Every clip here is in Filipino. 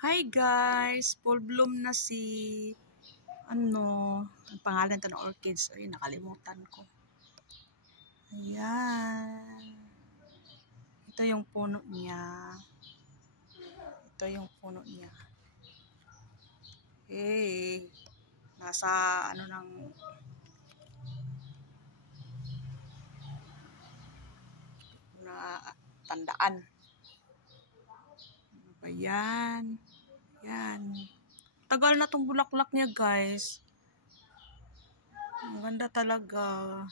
Hi guys! Full bloom na si ang pangalan to ng orchids. Ay, nakalimutan ko. Ayan. Ito yung puno niya. Ito yung puno niya. Hey! Nasa ng na tandaan. Ano ba yan? Yan. Tagal na tong bulaklak niya guys. Ang ganda talaga.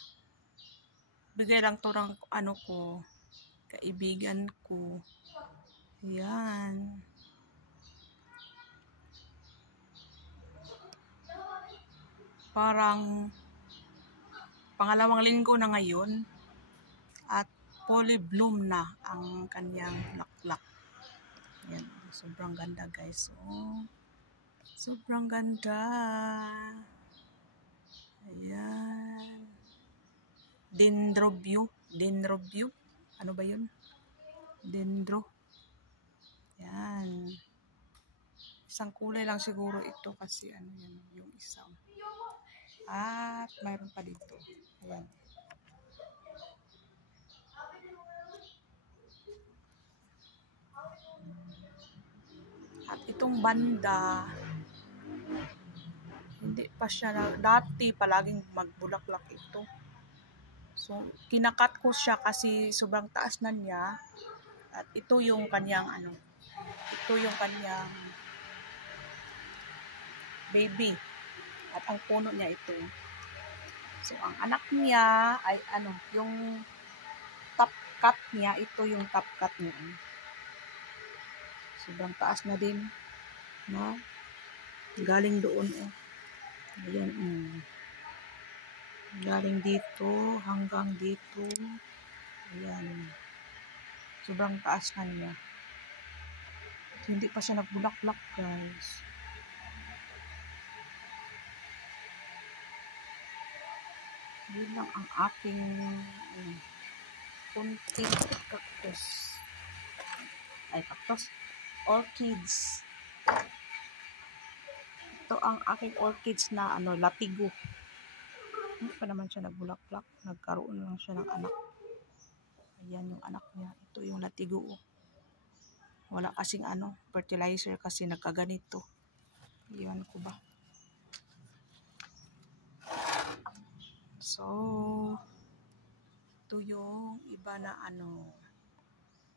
Bigay lang to ng kaibigan ko. Yan. Parang pangalawang linggo na ngayon at fully bloom na ang kanyang bulaklak. Yan. Sobrang ganda guys. Oh. Sobrang ganda. Ayan. Dendrobio. Ano ba yun? Dendro. Yan. Isang kulay lang siguro ito kasi yan, yung isang. At mayroon pa dito. Ayan. At itong banda, hindi pa siya, dati palaging magbulaklak ito. So, kinakat ko siya kasi sobrang taas na niya. At ito yung kanyang baby. At ang puno niya ito. So, ang anak niya ay yung top cut niya, ito yung top cut niya. Sobrang taas na din. No? Galing doon. Ayan. Galing dito hanggang dito. Ayan. Sobrang taas na niya. So, hindi pa siya nagbulaklak guys. Yun lang ang aking kunting cactus. Orchids. Ito ang aking orchids na latigo. Hindi pa naman siya nagbulaklak. Nagkaroon lang siya ng anak. Ayan yung anak niya. Ito yung latigo. Wala kasing fertilizer kasi nagkaganito. Iwan ko ba? So, ito yung iba na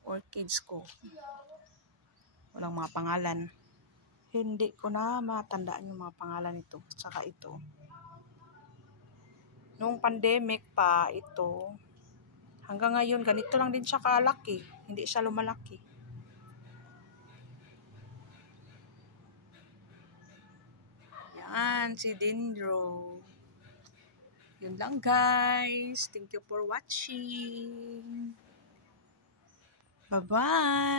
orchids ko. Walang mga pangalan. Hindi ko na matandaan yung mga pangalan nito. Saka ito. Noong pandemic pa, ito. Hanggang ngayon, ganito lang din siya kalaki. Hindi siya lumalaki. Yan, si Dendro. Yun lang guys. Thank you for watching. Bye-bye.